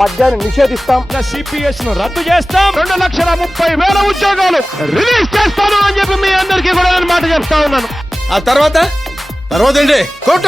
మద్యాన్ని నిషేధిస్తాం. సిపిఎస్ ను రద్దు చేస్తాం. 2,30,000 ఉద్యోగాలు రిలీజ్ చేస్తాను అని చెప్పి మీ అందరికీ కూడా నేను మాట చెప్తా ఉన్నాను. ఆ తర్వాత ఏంటి కోట